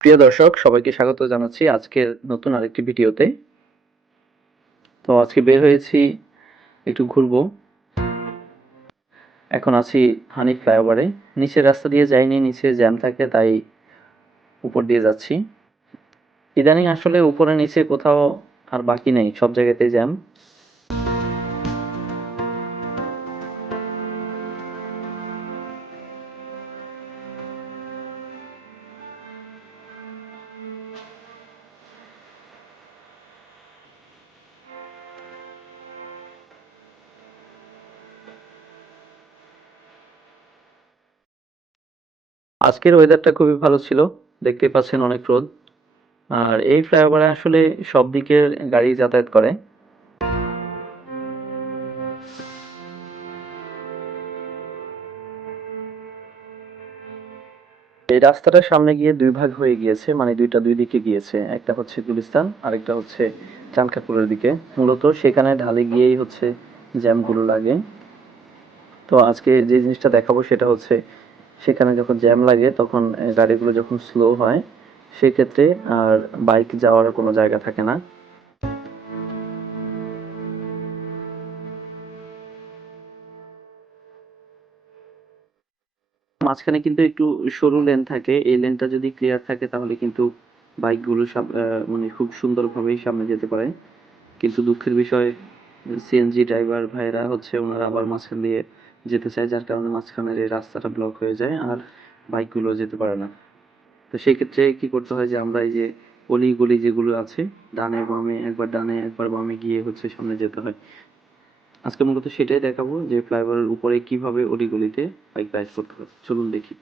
প্রিয় দর্শক, সবাইকে স্বাগত জানাচ্ছি আজকের নতুন আরেকটি ভিডিওতে। তো আজকে বের হয়েছি একটু ঘুরবো। এখন আছি হানিফ ফ্লাইওভারে। নিচের রাস্তা দিয়ে যাইনি, নিচে জ্যাম থাকে, তাই উপর দিয়ে যাচ্ছি। ইদানিং আসলে উপরে নিচে কোথাও আর বাকি নেই, সব জায়গাতেই জ্যাম। আজকের ওয়েদারটা খুবই ভালো ছিল, দেখতেই পাচ্ছেন অনেক রোদ। আর এই ফ্লাইওভারে আসলে সব দিকের গাড়ি যাতায়াত করে। এই রাস্তাটার সামনে গিয়ে দুই ভাগ হয়ে গিয়েছে, মানে দুই দিকে গিয়েছে। একটা হচ্ছে গুলিস্তান, আরেকটা হচ্ছে চানখাঁরপুলের দিকে। মূলত সেখানে ঢালে গিয়েই হচ্ছে জ্যামগুলো লাগে। তো আজকে যে জিনিসটা দেখাবো সেটা হচ্ছে, সেখানে যখন জ্যাম লাগে তখন গাড়িগুলো যখন স্লো হয়, সেক্ষেত্রে আর বাইক যাওয়ার কোনো জায়গা থাকে না। মাঝখানে কিন্তু একটু সরু লেন থাকে, এই লেনটা যদি ক্লিয়ার থাকে তাহলে কিন্তু বাইকগুলো মানে খুব সুন্দরভাবেই সামনে যেতে পারে। কিন্তু দুঃখের বিষয়, সিএনজি ড্রাইভার ভাইরা হচ্ছে ওনারা আবার মাঝখান দিয়ে যেতে চায়, যার কারণে মাঝখানের এই রাস্তাটা ব্লক হয়ে যায় আর বাইকগুলো যেতে পারে না। তো সেই ক্ষেত্রে কি করতে হয় যে আমরা এই যে অলি গলি যেগুলো আছে, ডানে বামে, একবার ডানে একবার বামে গিয়ে হচ্ছে সামনে যেতে হয়। আজকে মূলত সেটাই দেখাবো যে ফ্লাইওভারের উপরে কিভাবে অলি গলিতে বাইক রাইড করতে হয়। চলুন দেখি।